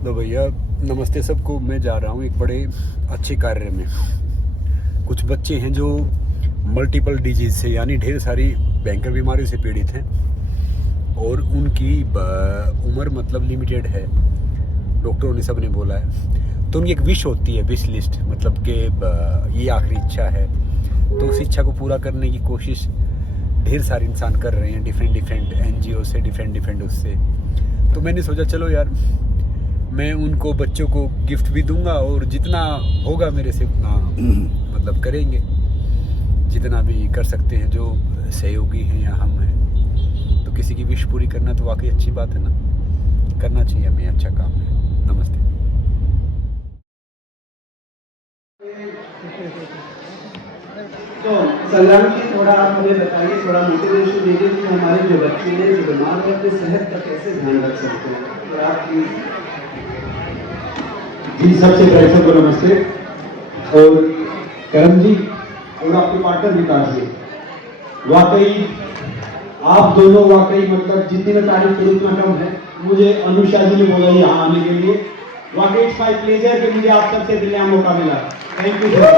तो भैया नमस्ते सबको। मैं जा रहा हूँ एक बड़े अच्छे कार्य में। कुछ बच्चे हैं जो मल्टीपल डिजीज से यानी ढेर सारी भयंकर बीमारियों से पीड़ित हैं और उनकी उम्र मतलब लिमिटेड है, डॉक्टरों ने सब ने बोला है। तो उनकी एक विश होती है, विश लिस्ट, मतलब कि ये आखिरी इच्छा है। तो उस इच्छा को पूरा करने की कोशिश ढेर सारे इंसान कर रहे हैं, डिफरेंट NGO से, डिफरेंट उससे। तो मैंने सोचा चलो यार मैं उनको बच्चों को गिफ्ट भी दूंगा और जितना होगा मेरे से उतना मतलब करेंगे, जितना भी कर सकते हैं जो सहयोगी हैं या हम हैं। तो किसी की विश पूरी करना तो वाकई अच्छी बात है ना, करना चाहिए हमें, अच्छा काम है। नमस्ते। तो संग्राम जी थोड़ा आप मुझे बताइए, थोड़ा मोटिवेशन दीजिए कि हमारे जो बच्चे हैं जो बीमार हैं अपने सेहत का कैसे ध्यान रख सकते हैं। तो आप जी सबसे पहले सबको नमस्ते। और करम जी और आपके पार्टनर विकास जी, वाकई आप दोनों वाकई मतलब जितनी मैं तारीफ करूँ उतना कम है। मुझे अनुषा जी ने बोला यहाँ आने के लिए, वाकई इट्स माय प्लेजर कि मुझे आप सबसे मिलने मौका मिला। Thank you sir.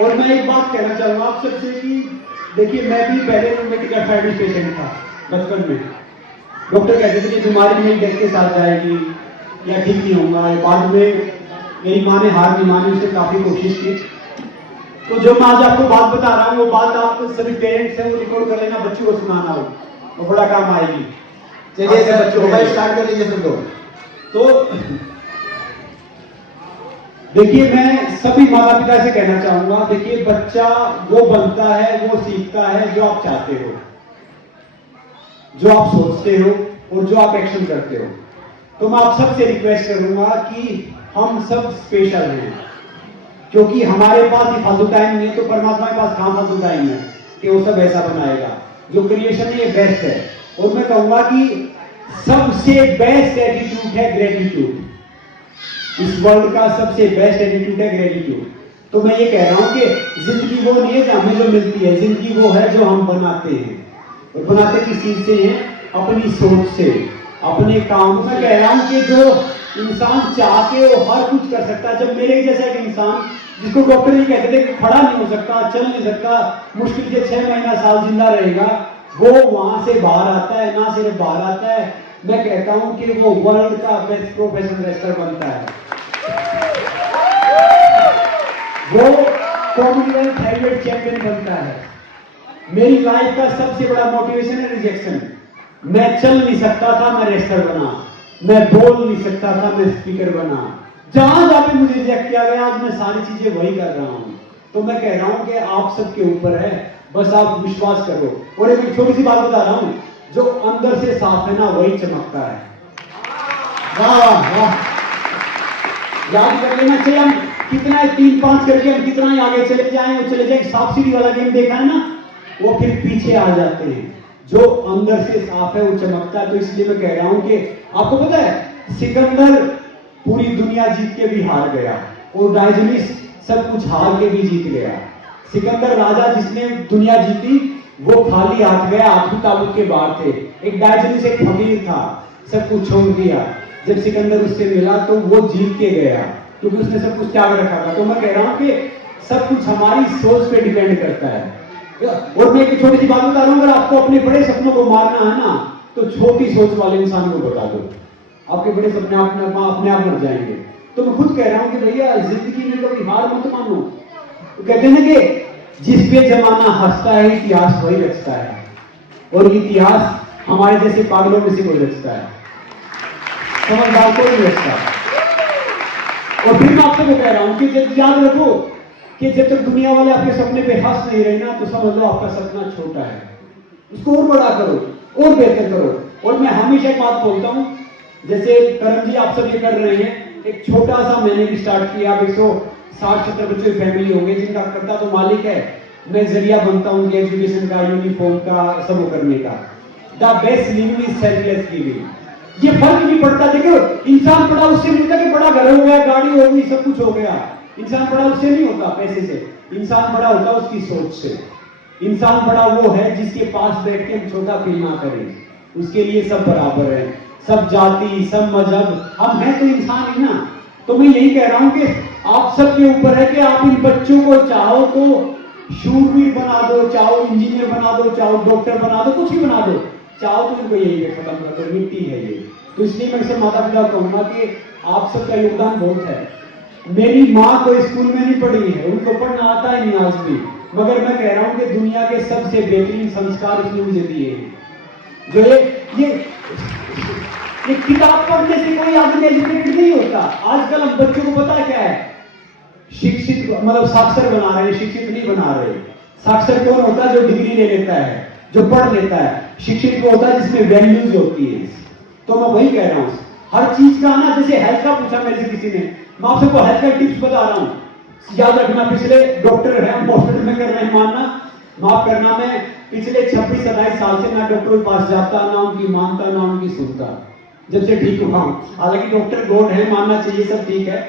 और मैं एक बात कहना चाहूँगा आप सबसे कि देखिए मैं भी पहले रूमेटिक आर्थराइटिस पेशेंट था बचपन में। डॉक्टर कहते थे कि बीमारी मेरी डेथ के साथ जाएगी या ठीक नहीं होगा। बाद में मेरी माँ ने हार नहीं मानी, उसने काफी कोशिश की। तो जो मैं आज आपको बात बता रहा हूँ वो बात आप सभी पेरेंट्स हैं वो रिकॉर्ड कर लेना, बच्चों को सुनाना हो वो बड़ा काम आएगी। चलिए सर बच्चों को स्टार्ट कर लीजिए सब लोग। तो देखिए मैं सभी माता पिता से कहना चाहूंगा, देखिए बच्चा वो बनता है, वो सीखता है जो आप चाहते हो, जो आप सोचते हो और जो आप एक्शन करते हो। तो मैं आप सबसे रिक्वेस्ट करूंगा कि हम सब स्पेशल हैं, क्योंकि हमारे पास ही फालतू टाइम नहीं है, तो परमात्मा के पास कहां फालतू टाइम है कि वो सब ऐसा बनाएगा। जो क्रिएशन है ये बेस्ट है। और मैं कहूंगा कि सबसे बेस्ट एटीट्यूड है ग्रेटिट्यूड। इस वर्ल्ड का सबसे बेस्ट एटीट्यूड है ग्रेटिट्यूड। तो मैं ये कह रहा हूं कि जिंदगी वो नहीं है जो हमें जो मिलती है, जिंदगी वो है जो हम बनाते हैं। और बनाते किस चीज से हैं? अपनी सोच से, अपने काम। मैं कह रहा हूं कि जो इंसान चाह के वो हर कुछ कर सकता है। जब मेरे जैसा एक इंसान जिसको डॉक्टर ये कहते थे कि खड़ा नहीं हो सकता, चल नहीं सकता, मुश्किल से 6 महीना साल जिंदा रहेगा, वो वहां से बाहर आता है। ना सिर्फ बाहर आता है, मैं कहता हूं कि वो वर्ल्ड का बेस्ट प्रोफेशनल रेसलर बनता है। वो कॉमनवेल्थ हेवीवेट चैंपियन बनता है। मेरी लाइफ का सबसे बड़ा मोटिवेशन है रिजेक्शन। मैं चल नहीं सकता था, मैं रेसलर बना। मैं बोल नहीं सकता था, मैं स्पीकर बना। जहां जहां मुझे रिजेक्ट किया गया, आज मैं सारी चीजें वही कर रहा हूं। तो मैं कह रहा हूं कि आप सबके ऊपर है, बस आप विश्वास करो। और एक छोटी सी बात बता रहा हूं, जो अंदर से साफ है ना वही चमकता है। वाह वाह, याद कर लेना चाहिए। हम कितना 3-5 करके हम कितना ही आगे चले जाएं और चले जाए। सांप सीढ़ी वाला गेम देखा है ना, वो फिर पीछे आ जाते हैं। जो अंदर से साफ है वो चमकता है। तो इसलिए मैं कह रहा हूं कि आपको पता है सिकंदर पूरी दुनिया जीत के भी हार गया और डायोजनीस सब कुछ हार के भी जीत गया। सिकंदर राजा जिसने दुनिया जीती वो खाली हाथ गया, हाथ ताबूत के बाहर थे। एक डायोजनीस एक फकीर था, सब कुछ छोड़ दिया। जब सिकंदर उससे मिला तो वो जीत के गया, क्योंकि उसने सब कुछ त्याग रखा था। तो मैं कह रहा हूं कि सब कुछ हमारी सोच पे डिपेंड करता है। और मैं एक छोटी सी बात बता रहा हूं, अगर आपको अपने बड़े सपनों को मारना है ना, तो छोटी सोच वाले इंसान को बता दो, आपके बड़े सपने अपने आप मर जाएंगे। तो मैं खुद कह रहा हूं कि भैया जिंदगी में कभी हार मत मानो। तो कहते हैं ना कि जिस पे जमाना हंसता है इतिहास वही रचता है, और इतिहास हमारे जैसे पागलों में से कोई रचता है, समझदार को नहीं रचता। और फिर मैं आपसे कह रहा हूं कि जब याद रखो कि जब तक दुनिया वाले आपके सपने पे हंस नहीं रहे ना, तो समझ लो आपका सपना छोटा है। उसको और बड़ा करो और बेहतर करो। और मैं हमेशा एक बात बोलता हूं, जैसे करम जी आप सब ये कर रहे हैं, एक छोटा सा मैंने भी स्टार्ट किया। 160-70 बच्चों की फैमिली होंगे जिनका करता तो मालिक है, मैं जरिया बनता हूं उनके एजुकेशन का, यूनिफॉर्म का, सब करने का। The best living is selfless giving. ये फर्क नहीं पड़ता। देखो इंसान बड़ा उससे मिलता कि बड़ा घर हो गया, गाड़ी हो गई, सब कुछ हो गया। इंसान बड़ा उससे नहीं होता पैसे से, इंसान बड़ा होता उसकी सोच से। इंसान बड़ा वो है जिसके पास बैठ के हम छोटा फील ना करें, उसके लिए सब बराबर है। सब जाति, सब मजहब, हम हैं तो इंसान ही ना। तो मैं यही कह रहा हूं कि आप सबके ऊपर है कि आप इन बच्चों को चाहो तो शूरवीर बना दो, चाहो इंजीनियर बना दो, चाहो डॉक्टर बना दो, कुछ भी बना दो, चाहो तो इनको यही खत्म कर दो, मिट्टी है ये। तो इसलिए मैं सब माता पिता कहूंगा कि आप सबका योगदान बहुत है। मेरी माँ को स्कूल में नहीं पढ़ी है, उनको पढ़ना आता ही नहीं आज भी, मगर मैं कह रहा हूं कि दुनिया के सबसे बेहतरीन संस्कार उसने मुझे दिए हैं। जो ये किताब पढ़ने से कोई आदमी एजुकेटेड नहीं होता। आजकल हम बच्चों को पता क्या है, शिक्षित मतलब साक्षर बना रहे हैं, शिक्षित नहीं बना रहे। साक्षर कौन होता है? जो डिग्री ले लेता है, जो पढ़ लेता है। शिक्षित वो होता है जिसमें वैल्यूज होती है। तो मैं वही कह रहा हूं, हर चीज का ना, जैसे हेल्थ का पूछा मेरे से किसी ने, मैं आप सबको हेल्थ का टिप्स बता रहा हूं, याद रखना। पिछले डॉक्टर है, हम हॉस्पिटल में कर रहे हैं, मानना माफ करना, मैं पिछले 26-27 साल से ना डॉक्टर के पास जाता, ना उनकी मानता, ना उनकी सुनता, जब से ठीक हुआ हूं। हालांकि डॉक्टर गॉड है, मानना चाहिए, सब ठीक है।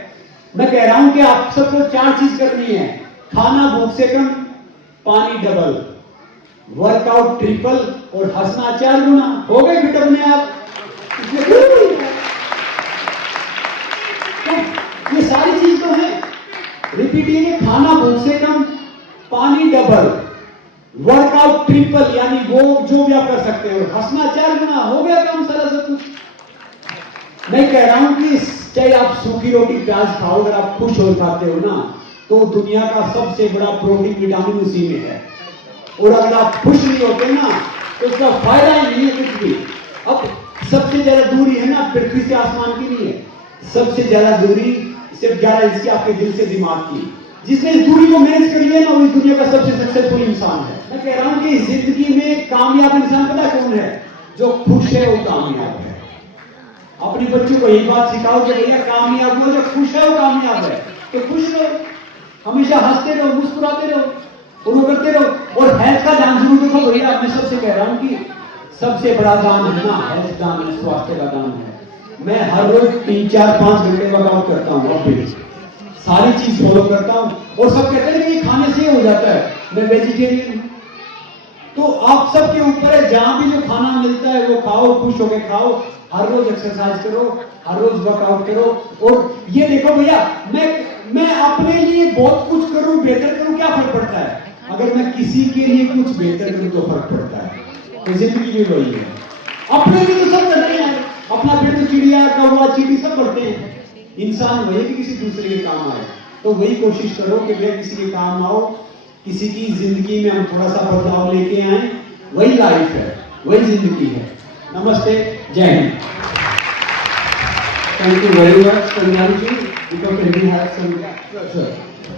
मैं कह रहा हूं कि आप सबको 4 चीज करनी है: खाना भूख से कम, पानी डबल, वर्कआउट ट्रिपल और हंसना 4 गुना। हो गए फिट अपने आप। तो ये सारी चीज तो है, रिपीट ये, खाना भूख से कम, पानी डबल, वर्कआउट ट्रिपल, यानी वो जो भी आप कर सकते हो, हंसना 4 गुना। हो गया काम सारा सब कुछ। मैं कह रहा हूं कि चाहे आप सूखी रोटी प्याज खाओ, अगर आप खुश हो खाते हो ना, तो दुनिया का सबसे बड़ा प्रोटीन विटामिन उसी में है। और अगर आप खुश नहीं होते ना, तो उसका फायदा ही नहीं है कुछ भी। अब सबसे ज्यादा दूरी है ना पृथ्वी से आसमान की नहीं है, सबसे ज्यादा दूरी सिर्फ 11 इंच की आपके दिल से दिमाग की। जिसने इस दूरी को मैनेज कर लिया ना, वो इस दुनिया का सबसे सक्सेसफुल इंसान है। मैं कह रहा हूं कि जिंदगी में कामयाब इंसान पता कौन है? जो खुश है वो कामयाब है। अपनी बच्चों को यही बात सिखाओ कि भैया कामयाब हो, जो खुश है वो कामयाब है। तो खुश रहो, हमेशा हंसते रहो, मुस्कुराते रहो, और वो करते रहो। और हेल्थ का ध्यान जरूर रखो भैया। मैं सबसे कह रहा हूं कि सबसे बड़ा दान है ना, हेल्थ दान है, स्वास्थ्य का दान है। मैं हर रोज 3-4-5 घंटे वर्कआउट करता हूँ, और सारी चीज फॉलो करता हूँ। और सब कहते हैं कि ये खाने से हो जाता है, मैं वेजिटेरियन हूँ। तो आप सबके ऊपर है, जहां भी जो खाना मिलता है वो खाओ, खुश होकर खाओ, हर रोज एक्सरसाइज करो, हर रोज वर्कआउट करो। और ये देखो भैया, मैं अपने लिए बहुत कुछ करूं, बेहतर करूं, क्या फर्क पड़ता है? अगर मैं किसी के लिए कुछ बेहतर करूं तो फर्क पड़ता है। तो जिंदगी भी वही है, अपने लिए तो सब करते हैं, अपना पेट तो चिड़िया, कौवा, चींटी सब करते हैं। इंसान वही कि किसी दूसरे के काम आए। तो वही कोशिश करो कि भैया किसी के काम आओ, किसी की जिंदगी में हम थोड़ा सा बदलाव लेके आए। वही लाइफ है, वही जिंदगी है। नमस्ते, जय हिंद। Thank you very much, Kalyan ji, because we have some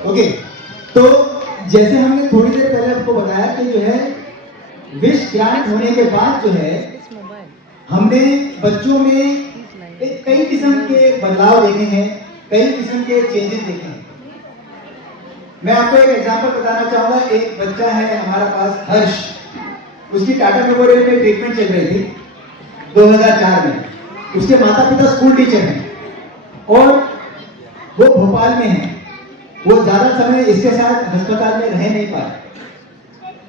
okay, तो जैसे हमने थोड़ी देर पहले आपको बताया कि जो है विश ग्रांट होने के बाद जो है हमने बच्चों में एक कई किस्म के बदलाव देखे हैं, कई किस्म के चेंजेस देखे हैं। मैं आपको एक एग्जांपल बताना चाहूंगा। एक बच्चा है हमारा पास, हर्ष, उसकी टाटा मेमोरियल में ट्रीटमेंट चल रही थी 2004 में। उसके माता पिता स्कूल टीचर हैं और वो भोपाल में हैं। वो ज्यादा समय इसके साथ अस्पताल में रह नहीं पाए।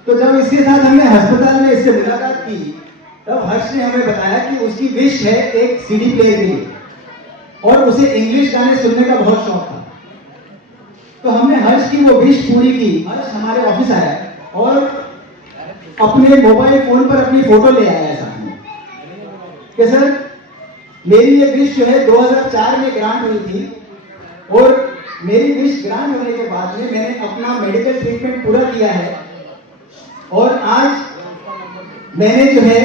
तो जब इसके साथ हमने अस्पताल में इससे मुलाकात की, तब हर्ष ने हमें बताया कि उसकी विश है एक सीडी प्लेयर के लिए, और उसे इंग्लिश गाने सुनने का बहुत शौक था। तो हमने हर्ष की वो विश पूरी की। हर्ष हमारे ऑफिस आया और अपने मोबाइल फोन पर अपनी फोटो ले आया है सामने कि सर मेरी ये विश जो है 2004 में ग्रांट हुई थी, और मेरी विश ग्रांट होने के बाद में मैंने अपना मेडिकल ट्रीटमेंट पूरा किया है, और आज मैंने जो है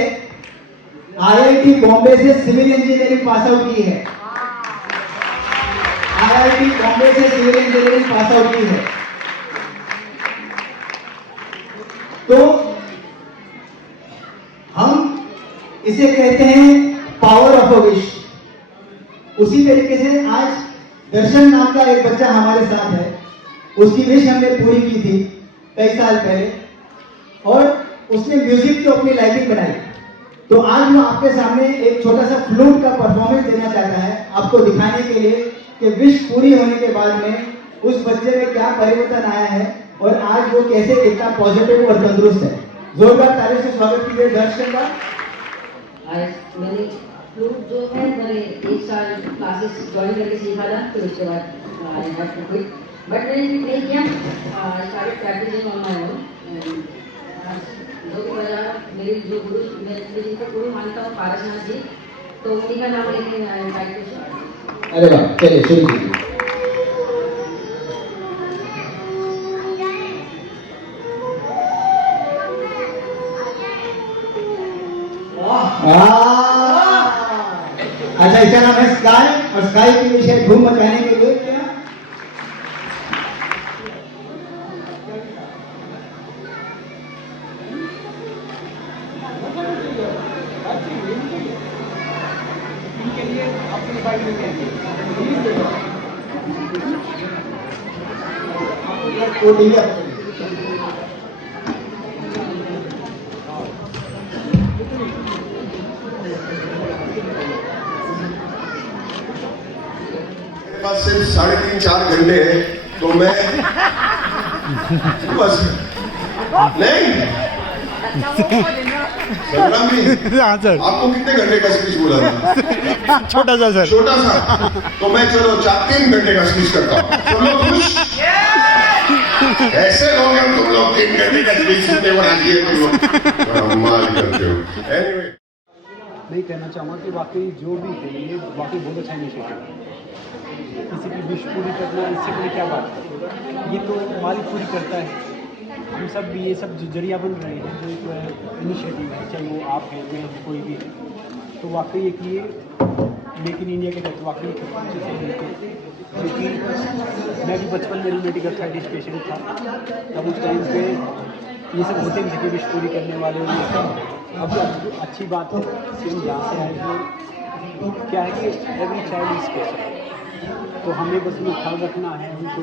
IIT बॉम्बे से सिविल इंजीनियरिंग पास आउट की है। IIT बॉम्बे से सिविल इंजीनियरिंग पास आउट की है। तो हम इसे कहते हैं पावर ऑफ अ विश। उसी तरीके से आज दर्शन नाम का एक बच्चा हमारे साथ है, उसकी विश हमने पूरी की थी कई साल पहले, और उसने म्यूजिक को अपनी लाइफिंग बनाई। तो आज वो आपके सामने एक छोटा सा फ्लूट का परफॉर्मेंस देना चाहता है, आपको दिखाने के लिए कि विश पूरी होने के बाद में उस बच्चे में क्या परिवर्तन आया है, और आज वो कैसे इतना पॉजिटिव और तंदुरुस्त है। जोरदार ताली से स्वागत कीजिए दर्शन का। आज मैंने फ्लूट जो है मैंने 1 साल क्लासेस ज्वाइन करके सीखा था, फिर उसके बाद I have to quit, but मैंने नहीं किया, started practising on my own. जो कि वजह मेरे जो गुरु, मैं जिनको गुरु मानता हूँ पारसनाथ जी, तो उन्हीं का नाम लेके आई ट्राई टू स्टार्ट। अरे वाह, चलिए शुरू कीजिए। अच्छा, इसका नाम है स्काई, और स्काई के विषय धूम मचाने के लिए क्या इनके लिए अपनी साइड में वो ठीक है। मेरे पास सिर्फ 3.5-4 घंटे हैं, तो मैं बस नहीं संग्राम जी, हाँ सर, आपको कितने घंटे का स्पीच बोला था? छोटा सा सर। छोटा सा, तो मैं चलो 3 घंटे का स्पीच करता हूँ। तुम लोग खुश? ऐसे लोग हैं तुम लोग, 3 घंटे का स्पीच सुनते बना दिए तुम लोग, कमाल करते हो। एनीवे, नहीं कहना चाहूँगा कि वाकई जो भी है ये वाकई बहुत अच्छा इनिशिएटिव है। किसी की विश पूरी करना इससे बड़ी क्या बात है, ये तो मालिक पूरी करता है। हम सब भी ये सब जरिया बन रहे हैं, जो एक इनिशिएटिव है, चाहे वो आप हैं, मैं कोई भी है, तो वाकई एक ये मेक इन इंडिया के तहत वाकई एक अच्छी से क्योंकि मैं भी बचपन में रूमेटिक आर्थराइटिस पेशेंट था, तब उस टाइम पे ये सब होते नहीं थे विश पूरी करने वाले ये सब। अब अच्छी बात है कि हम जहाँ से आए हैं, क्या है कि एवरी चाइल्ड इज स्पेशल, तो हमें बस उन्हें ख्याल रखना है, उनको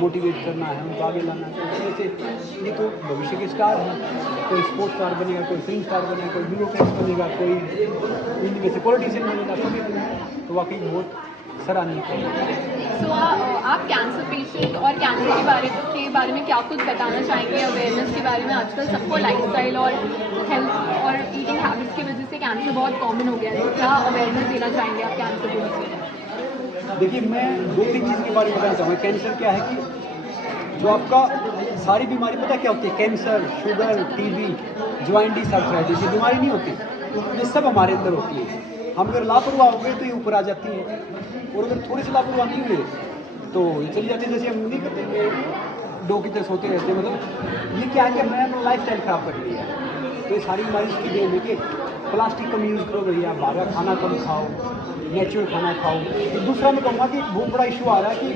मोटिवेट करना है, उनको आगे लाना है। जैसे ये तो भविष्य के स्टार हैं, कोई स्पोर्ट्स स्टार बनेगा, कोई फिल्म स्टार बनेगा, कोई ब्यूरोक्रेट बनेगा, कोई इनमें से पॉलिटिशियन बनेगा, सभी तो वाकई बहुत सराहनीय है। सो आप कैंसर पेशेंट और कैंसर के बारे में क्या कुछ बताना चाहेंगे, अवेयरनेस के बारे में? आजकल सबको लाइफस्टाइल और हेल्थ और ईटिंग हैबिट्स की वजह से कैंसर बहुत कॉमन हो गया है, तो क्या अवेयरनेस देना चाहेंगे आप कैंसर को लेकर? देखिए, मैं 2-3 चीज़ के बारे में बताना चाहूँगा। कैंसर क्या है कि जो आपका सारी बीमारी पता क्या होती है, cancer, sugar, TB, jaundice, arthritis, ये बीमारी नहीं होती, ये सब हमारे अंदर होती है। हम अगर लापरवाह हो गए तो ये ऊपर आ जाती है, और अगर थोड़े से लापरवाह नहीं हुए तो ये चली जाती है। जैसे हम नहीं करते, डो की तरह सोते रहते हैं, मतलब ये क्या है कि हमने अपना लाइफ स्टाइल खराब कर लिया है। तो ये सारी बीमारी इसकी देन है कि प्लास्टिक कम यूज़ करो भैया, बाहर खाना कम खाओ, नेचुरल खाना खाओ। तो दूसरा मैं कहूँगा कि बहुत बड़ा इशू आ रहा है कि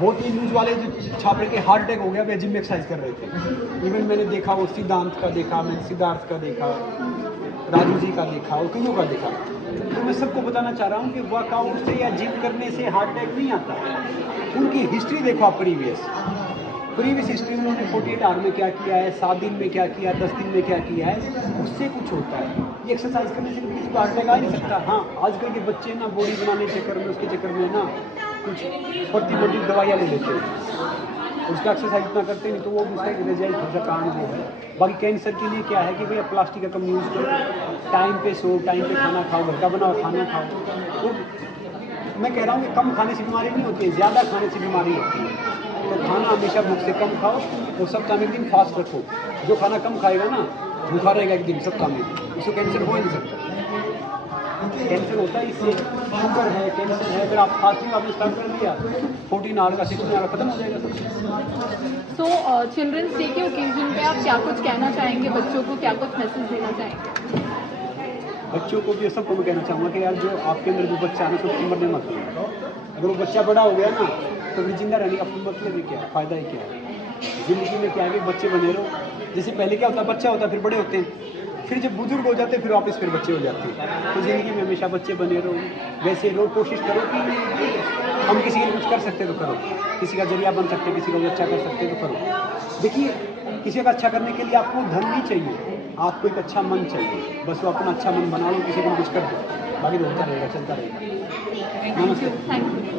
बहुत ही न्यूज़ वाले जो छाप रहे के हार्ट अटैक हो गया, वे जिम में एक्सरसाइज कर रहे थे। इवन मैंने देखा वो सिद्धांत का देखा, मैंने सिद्धार्थ का देखा, राजू जी का देखा और कईयों का देखा। तो मैं सबको बताना चाह रहा हूँ कि वर्कआउट से या जिम करने से हार्ट अटैक नहीं आता। उनकी हिस्ट्री देखो आप, प्रीवियस हिस्ट्री में उन्होंने 48 आवर में क्या किया है, 7 दिन में क्या किया, 10 दिन में क्या किया है, उससे कुछ होता है। ये एक्सरसाइज करने से किसी को हार्ट अटैक आ नहीं सकता। हाँ, आजकल के बच्चे ना बॉडी बनाने के चक्कर में, उसके चक्कर में ना कुछ फर्टी दवाइयाँ ले लेते हैं, उसका एक्सरसाइज इतना करते नहीं, तो वो उसका रिजल्ट दूसरा कारण वो है। बाकी कैंसर के लिए क्या है कि भैया प्लास्टिक का कम यूज़ करो, टाइम पे सो, टाइम पे खाना खाओ, घर का बनाओ खाना खाओ। तो मैं कह रहा हूँ कि कम खाने से बीमारी नहीं होती है, ज़्यादा खाने से बीमारी होती है। तो खाना हमेशा भूख से कम खाओ, और सप्ताह में 1 दिन फास्ट रखो। जो खाना कम खाएगा ना, भूखा रहेगा 1 दिन सप्ताह में, उसको कैंसर हो ही नहीं सकता। कैंसर होता है इससे, शुगर है, कैंसर है, अगर आप फास्टिंग आपने स्टार्ट कर दिया, 14 आवर का 16 आवर खत्म हो जाएगा सब। सो चिल्ड्रंस डे के ओकेजन पे आप क्या कुछ कहना चाहेंगे बच्चों को, क्या कुछ मैसेज देना चाहेंगे? बच्चों को भी सबको मैं कहना चाहूँगा कि यार जो आपके अंदर जो बच्चा है ना, उसको मरने मत दो। अगर वो बच्चा बड़ा हो गया ना, तो फिर जिंदा रहने का मतलब ही क्या है, फ़ायदा ही क्या है? ज़िंदगी में क्या है कि बच्चे बने रहो। जैसे पहले क्या होता है, बच्चा होता है फिर बड़े होते हैं, फिर जब बुजुर्ग हो जाते हैं फिर वापस फिर बच्चे हो जाते हैं। तो ज़िंदगी में हमेशा बच्चे बने रहो। वैसे लोग कोशिश करो कि हम किसी के लिए कुछ कर सकते तो करो, किसी का जरिया बन सकते, किसी का अच्छा कर सकते तो करो। देखिए, किसी का अच्छा करने के लिए आपको धन नहीं चाहिए, आपको एक अच्छा मन चाहिए। बस वो अपना अच्छा मन बना लो, किसी को कुछ कर दो, बाकी होता रहेगा, चलता रहेगा। नमस्ते। Thank you.